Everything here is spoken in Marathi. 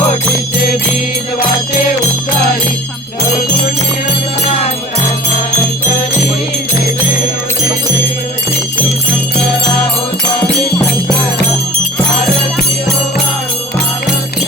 कोटीचे बीज वाचे उद्गारी